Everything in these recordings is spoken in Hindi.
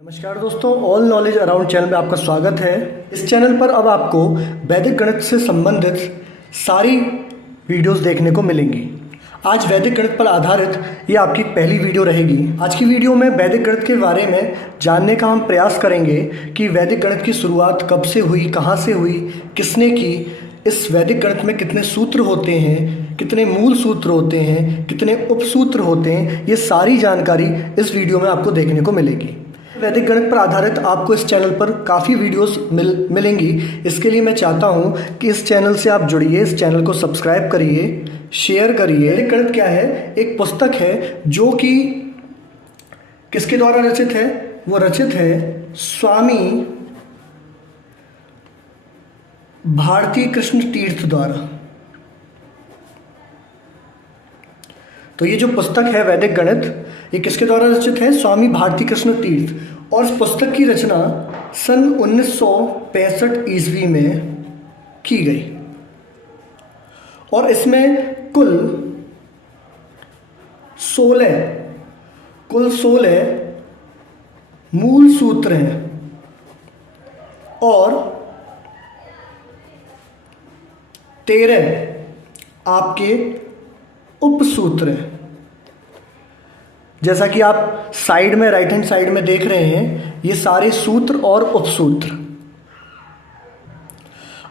नमस्कार दोस्तों, ऑल नॉलेज अराउंड चैनल में आपका स्वागत है। इस चैनल पर अब आपको वैदिक गणित से संबंधित सारी वीडियोस देखने को मिलेंगी। आज वैदिक गणित पर आधारित ये आपकी पहली वीडियो रहेगी। आज की वीडियो में वैदिक गणित के बारे में जानने का हम प्रयास करेंगे कि वैदिक गणित की शुरुआत कब से हुई, कहाँ से हुई, किसने की, इस वैदिक गणित में कितने सूत्र होते हैं, कितने मूल सूत्र होते हैं, कितने उपसूत्र होते हैं, ये सारी जानकारी इस वीडियो में आपको देखने को मिलेगी। वैदिक गणित पर आधारित आपको इस चैनल पर काफ़ी वीडियोस मिलेंगी। इसके लिए मैं चाहता हूँ कि इस चैनल से आप जुड़िए, इस चैनल को सब्सक्राइब करिए, शेयर करिए। वैदिक गणित क्या है? एक पुस्तक है जो कि किसके द्वारा रचित है? वो रचित है स्वामी भारती कृष्ण तीर्थ द्वारा। तो ये जो पुस्तक है वैदिक गणित, ये किसके द्वारा रचित है? स्वामी भारती कृष्ण तीर्थ। और इस पुस्तक की रचना सन 1965 ईस्वी में की गई और इसमें कुल 16 मूल सूत्र हैं और 13 आपके उपसूत्र हैं। जैसा कि आप साइड में, राइट हैंड साइड में देख रहे हैं, ये सारे सूत्र और उपसूत्र।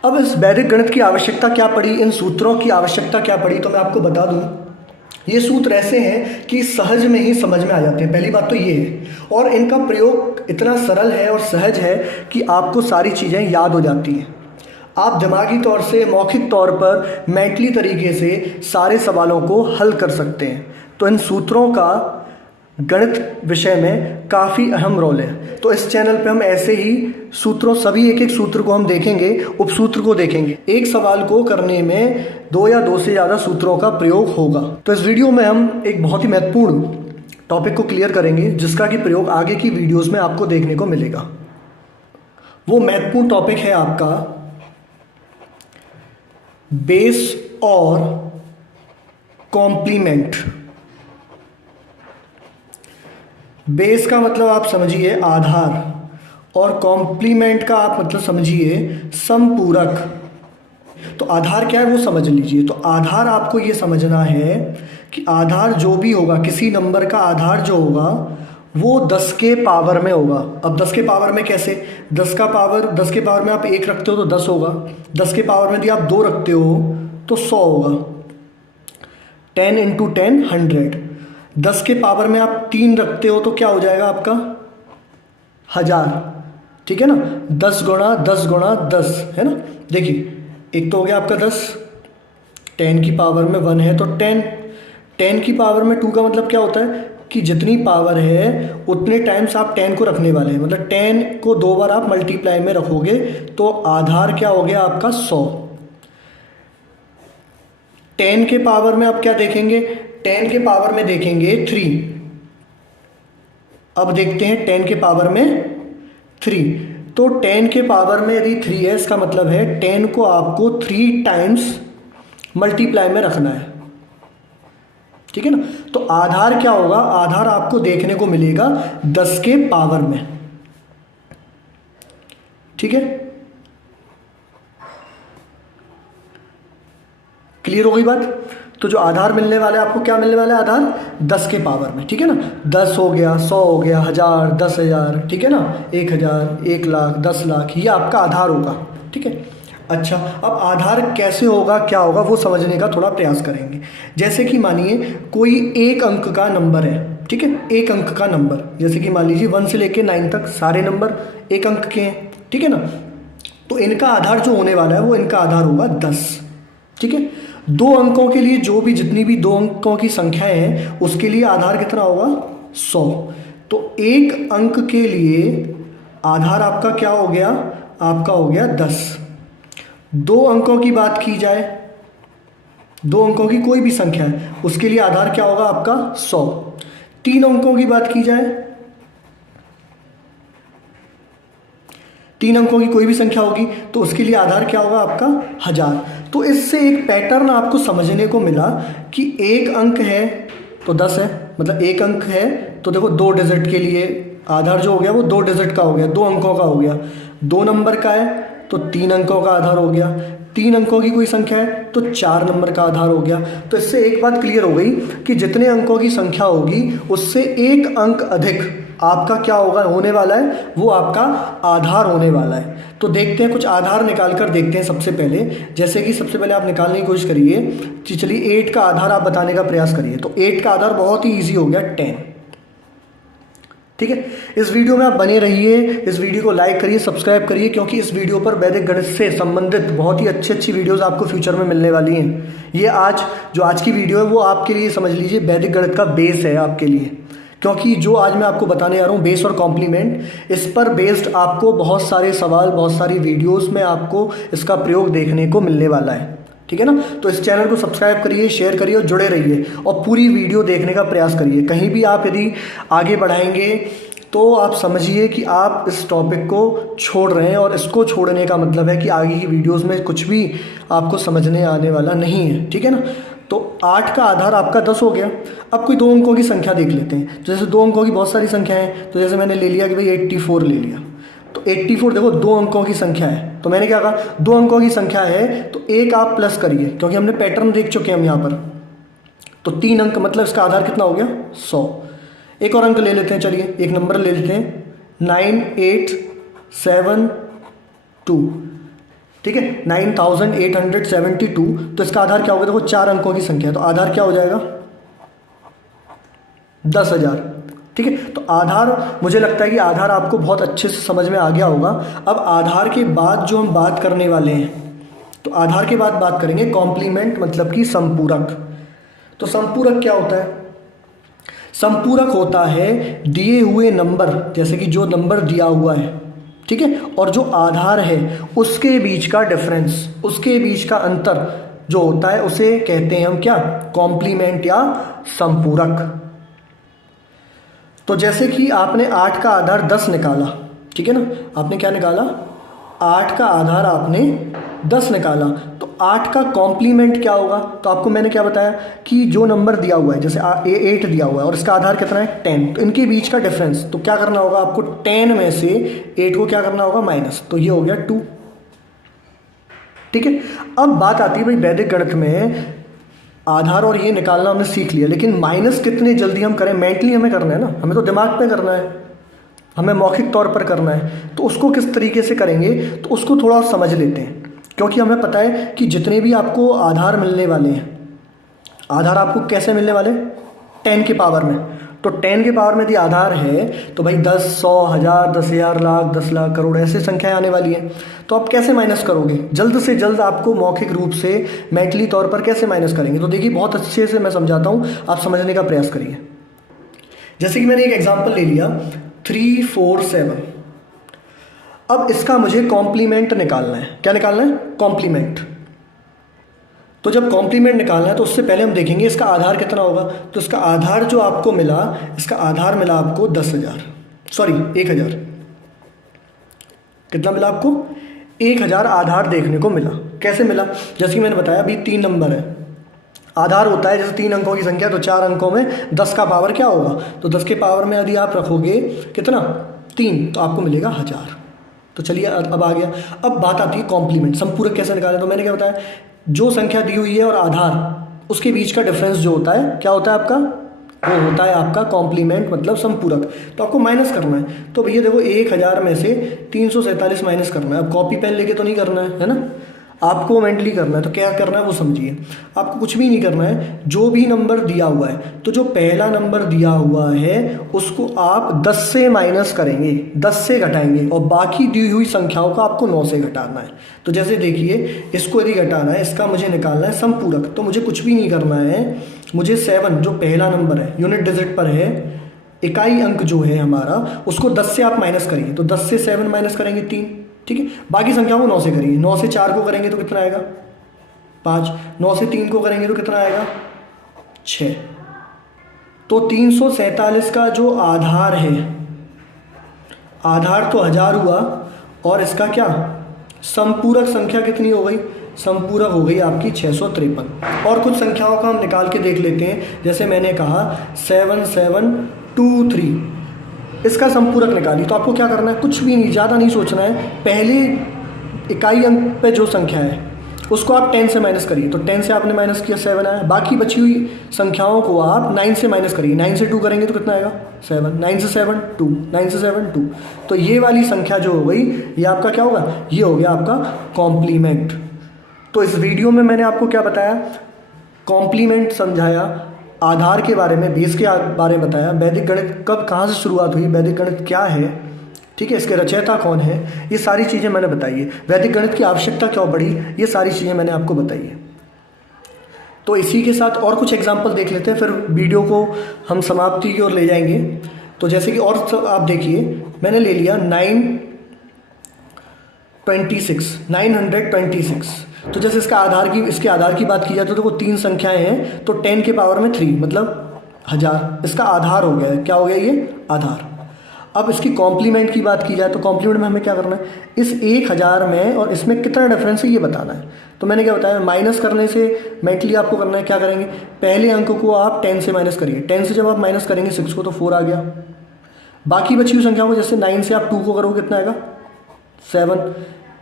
अब इस वैदिक गणित की आवश्यकता क्या पड़ी, इन सूत्रों की आवश्यकता क्या पड़ी, तो मैं आपको बता दूं। ये सूत्र ऐसे हैं कि सहज में ही समझ में आ जाते हैं। पहली बात तो ये है, और इनका प्रयोग इतना सरल है और सहज है कि आपको सारी चीज़ें याद हो जाती हैं। आप दिमागी तौर से, मौखिक तौर पर, मेंटली तरीके से सारे सवालों को हल कर सकते हैं। तो इन सूत्रों का गणित विषय में काफ़ी अहम रोल है। तो इस चैनल पे हम ऐसे ही सूत्रों, सभी एक एक सूत्र को हम देखेंगे, उपसूत्र को देखेंगे। एक सवाल को करने में 2 या 2 से ज़्यादा सूत्रों का प्रयोग होगा। तो इस वीडियो में हम एक बहुत ही महत्वपूर्ण टॉपिक को क्लियर करेंगे, जिसका कि प्रयोग आगे की वीडियोज़ में आपको देखने को मिलेगा। वो महत्वपूर्ण टॉपिक है आपका बेस और कॉम्प्लीमेंट। बेस का मतलब आप समझिए आधार, और कॉम्प्लीमेंट का आप मतलब समझिए समपूरक। तो आधार क्या है वो समझ लीजिए। तो आधार आपको ये समझना है कि आधार जो भी होगा, किसी नंबर का आधार जो होगा वो 10 के पावर में होगा। अब 10 के पावर में कैसे? 10 के पावर में आप 1 रखते हो तो 10 होगा। 10 के पावर में यदि आप 2 रखते हो तो 100 होगा। 10 × 10 100। 10 के पावर में आप 3 रखते हो तो क्या हो जाएगा आपका? 1000। ठीक है ना? 10 गुणा 10 गुणा 10 है ना। देखिए, एक तो हो गया आपका 10, 10 की पावर में 1 है तो 10, 10 की पावर में 2 का मतलब क्या होता है कि जितनी पावर है उतने टाइम्स आप 10 को रखने वाले हैं। मतलब 10 को 2 बार आप मल्टीप्लाई में रखोगे तो आधार क्या हो गया आपका? 100। 10 के पावर में आप क्या देखेंगे? 10 के पावर में देखेंगे 3। अब देखते हैं 10 के पावर में 3। तो 10 के पावर में यदि 3 है, इसका मतलब है 10 को आपको 3 टाइम्स मल्टीप्लाई में रखना है। ठीक है ना? तो आधार क्या होगा? आधार आपको देखने को मिलेगा 10 के पावर में। ठीक है, क्लियर हो गई बात? तो जो आधार मिलने वाला है आपको, क्या मिलने वाला है? आधार 10 के पावर में। ठीक है ना? 10 हो गया, 100 हो गया, 1000, 10,000, ठीक है ना, 1000, 1 लाख, 10 लाख, ये आपका आधार होगा। ठीक है। अच्छा, अब आधार कैसे होगा, क्या होगा, वो समझने का थोड़ा प्रयास करेंगे। जैसे कि मानिए कोई एक अंक का नंबर है। ठीक है, एक अंक का नंबर, जैसे कि मान लीजिए 1 से लेके 9 तक सारे नंबर एक अंक के हैं। ठीक है ना? तो इनका आधार जो होने वाला है वो इनका आधार होगा 10। ठीक है। 2 अंकों के लिए जितनी भी 2 अंकों की संख्याएं हैं उसके लिए आधार कितना होगा? 100। तो एक अंक के लिए आधार आपका क्या हो गया? आपका हो गया 10। 2 अंकों की बात की जाए, 2 अंकों की कोई भी संख्या है उसके लिए आधार क्या होगा आपका? 100। 3 अंकों की बात की जाए, 3 अंकों की कोई भी संख्या होगी तो उसके लिए आधार क्या होगा आपका? 1000। तो इससे एक पैटर्न आपको समझने को मिला कि एक अंक है तो 10 है, मतलब एक अंक है तो देखो 2 डिजिट के लिए आधार जो हो गया वो 2 डिजिट का हो गया, 2 अंकों का हो गया। 2 नंबर का है तो 3 अंकों का आधार हो गया। 3 अंकों की कोई संख्या है तो 4 नंबर का आधार हो गया। तो इससे एक बात क्लियर हो गई कि जितने अंकों की संख्या होगी उससे 1 अंक अधिक आपका क्या होगा, होने वाला है, वो आपका आधार होने वाला है। तो देखते हैं कुछ आधार निकाल कर देखते हैं सबसे पहले। जैसे कि सबसे पहले आप निकालने की कोशिश करिए कि चलिए 8 का आधार आप बताने का प्रयास करिए। तो 8 का आधार बहुत ही ईजी हो गया 10। ठीक है, इस वीडियो में आप बने रहिए, इस वीडियो को लाइक करिए, सब्सक्राइब करिए, क्योंकि इस वीडियो पर वैदिक गणित से संबंधित बहुत ही अच्छी वीडियोस आपको फ्यूचर में मिलने वाली हैं। ये आज की वीडियो है वो आपके लिए समझ लीजिए वैदिक गणित का बेस है आपके लिए, क्योंकि जो आज मैं आपको बताने जा रहा हूँ बेस और कॉम्प्लीमेंट, इस पर बेस्ड आपको बहुत सारे सवाल, बहुत सारी वीडियोस में आपको इसका प्रयोग देखने को मिलने वाला है। ठीक है ना, तो इस चैनल को सब्सक्राइब करिए, शेयर करिए और जुड़े रहिए और पूरी वीडियो देखने का प्रयास करिए। कहीं भी आप यदि आगे बढ़ाएंगे तो आप समझिए कि आप इस टॉपिक को छोड़ रहे हैं, और इसको छोड़ने का मतलब है कि आगे की वीडियोस में कुछ भी आपको समझने आने वाला नहीं है। ठीक है ना, तो 8 का आधार आपका 10 हो गया। अब कोई 2 अंकों की संख्या देख लेते हैं। जैसे 2 अंकों की बहुत सारी संख्या है, तो जैसे मैंने ले लिया कि भाई 84 ले लिया। तो 84 देखो 2 अंकों की संख्या है, तो मैंने क्या कहा 2 अंकों की संख्या है तो एक आप प्लस करिए, क्योंकि हमने पैटर्न देख चुके हैं हम यहाँ पर। तो 3 अंक मतलब इसका आधार कितना हो गया 100। एक और अंक ले लेते हैं, चलिए एक नंबर ले लेते हैं 9872। ठीक है, 9872। तो इसका आधार क्या होगा, देखो 4 अंकों की संख्या है तो आधार क्या हो जाएगा 10,000। ठीक है, तो आधार, मुझे लगता है कि आधार आपको बहुत अच्छे से समझ में आ गया होगा। अब आधार के बाद जो हम बात करने वाले हैं, तो आधार के बाद बात करेंगे कॉम्प्लीमेंट मतलब कि संपूरक। तो संपूरक क्या होता है, संपूरक होता है दिए हुए नंबर, जैसे कि जो नंबर दिया हुआ है, ठीक है, और जो आधार है उसके बीच का डिफरेंस, उसके बीच का अंतर जो होता है उसे कहते हैं हम क्या, कॉम्प्लीमेंट या संपूरक। तो जैसे कि आपने 8 का आधार 10 निकाला, ठीक है ना, आपने क्या निकाला 8 का आधार आपने 10 निकाला, तो 8 का कॉम्प्लीमेंट क्या होगा, तो आपको मैंने क्या बताया कि जो नंबर दिया हुआ है, जैसे 8 दिया हुआ है और इसका आधार कितना है 10, तो इनके बीच का डिफरेंस, तो क्या करना होगा आपको 10 में से 8 को क्या करना होगा माइनस, तो ये हो गया 2। ठीक है, अब बात आती है भाई वैदिक गणित में आधार और ये निकालना हमने सीख लिया, लेकिन माइनस कितने जल्दी हम करें, मेंटली हमें करना है ना, हमें तो दिमाग पे करना है, हमें मौखिक तौर पर करना है, तो उसको किस तरीके से करेंगे तो उसको थोड़ा समझ लेते हैं। क्योंकि हमें पता है कि जितने भी आपको आधार मिलने वाले हैं, आधार आपको कैसे मिलने वाले 10 के पावर में, तो 10 के पावर में यदि आधार है तो भाई 10, 100, 1000, 10,000, लाख, 10 लाख, करोड़ ऐसे संख्याएं आने वाली हैं। तो आप कैसे माइनस करोगे, जल्द से जल्द आपको मौखिक रूप से मेंटली तौर पर कैसे माइनस करेंगे, तो देखिए बहुत अच्छे से मैं समझाता हूँ, आप समझने का प्रयास करिए। जैसे कि मैंने एक एग्जाम्पल ले लिया 347। अब इसका मुझे कॉम्प्लीमेंट निकालना है, क्या निकालना है कॉम्प्लीमेंट। तो जब कॉम्प्लीमेंट निकालना है तो उससे पहले हम देखेंगे इसका आधार कितना होगा। तो इसका आधार जो आपको मिला, इसका आधार मिला आपको 10,000, सॉरी 1,000। कितना मिला आपको 1,000 आधार देखने को मिला। कैसे मिला, जैसे कि मैंने बताया अभी 3 नंबर है, आधार होता है जैसे 3 अंकों की संख्या, तो 4 अंकों में 10 का पावर क्या होगा, तो 10 के पावर में यदि आप रखोगे कितना 3, तो आपको मिलेगा 1000। तो चलिए अब आ गया। अब बात आती है कॉम्प्लीमेंट, संपूरक कैसे निकालें। तो मैंने क्या बताया, जो संख्या दी हुई है और आधार उसके बीच का डिफरेंस जो होता है क्या होता है आपका, वो होता है आपका कॉम्प्लीमेंट मतलब संपूरक। तो आपको माइनस करना है, तो भैया देखो 1000 में से 347 माइनस करना है। अब कॉपी पेन लेके तो नहीं करना है ना, आपको मेंटली करना है। तो क्या करना है वो समझिए, आपको कुछ भी नहीं करना है, जो भी नंबर दिया हुआ है, तो जो पहला नंबर दिया हुआ है उसको आप 10 से माइनस करेंगे, 10 से घटाएंगे, और बाकी दी हुई संख्याओं को आपको 9 से घटाना है। तो जैसे देखिए इसको यदि घटाना है, इसका मुझे निकालना है संपूरक, तो मुझे कुछ भी नहीं करना है, मुझे 7 जो पहला नंबर है यूनिट डिजिट पर है, इकाई अंक जो है हमारा, उसको 10 से आप माइनस करिए। तो 10 से 7 माइनस करेंगे 3, ठीक है, बाकी संख्याओं को 9 से करिए। 9 से 4 को करेंगे तो कितना आएगा 5, 9 से 3 को करेंगे तो कितना आएगा 6। तो 347 का जो आधार है, आधार तो 1000 हुआ, और इसका क्या संपूरक संख्या कितनी हो गई, संपूरक हो गई आपकी 653। और कुछ संख्याओं का हम निकाल के देख लेते हैं, जैसे मैंने कहा 7723, इसका संपूरक निकालिए। तो आपको क्या करना है, कुछ भी नहीं, ज़्यादा नहीं सोचना है। पहले इकाई अंक पे जो संख्या है उसको आप 10 से माइनस करिए। तो 10 से आपने माइनस किया 7 आया। बाकी बची हुई संख्याओं को आप 9 से माइनस करिए। 9 से 2 करेंगे तो कितना आएगा 7। 9 से 7 2, 9 से 7 2। तो ये वाली संख्या जो हो गई ये आपका क्या होगा, ये हो गया आपका कॉम्प्लीमेंट। तो इस वीडियो में मैंने आपको क्या बताया, कॉम्प्लीमेंट समझाया, आधार के बारे में, बेस के बारे में बताया, वैदिक गणित कब कहाँ से शुरुआत हुई, वैदिक गणित क्या है, ठीक है, इसके रचयिता कौन है, ये सारी चीज़ें मैंने बताई है। वैदिक गणित की आवश्यकता क्यों पड़ी, ये सारी चीज़ें मैंने आपको बताई है। तो इसी के साथ और कुछ एग्जाम्पल देख लेते हैं, फिर वीडियो को हम समाप्ति की ओर ले जाएंगे। तो जैसे कि और आप देखिए, मैंने ले लिया 926। तो जैसे इसके आधार की बात की जाए तो देखो 3 संख्याएं हैं, तो 10 के पावर में 3 मतलब 1000, इसका आधार हो गया है। क्या हो गया ये, आधार। अब इसकी कॉम्प्लीमेंट की बात की जाए तो कॉम्प्लीमेंट में हमें क्या करना है, इस 1000 में और इसमें कितना डिफरेंस है ये बताना है। तो मैंने क्या बताया, माइनस करने से मेंटली आपको करना है, क्या करेंगे, पहले अंक को आप 10 से माइनस करिए। 10 से जब आप माइनस करेंगे 6 को तो 4 आ गया। बाकी बची हुई संख्या को, जैसे 9 से आप 2 को करोगे कितना आएगा 7।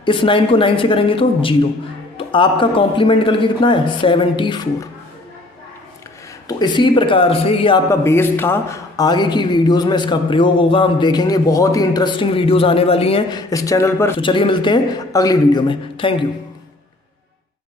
इस 9 को 9 से करेंगे तो 0। तो आपका कॉम्प्लीमेंट निकल के कितना है 74। तो इसी प्रकार से ये आपका बेस था। आगे की वीडियोस में इसका प्रयोग होगा, हम देखेंगे। बहुत ही इंटरेस्टिंग वीडियोस आने वाली हैं इस चैनल पर। तो चलिए मिलते हैं अगली वीडियो में। Thank you.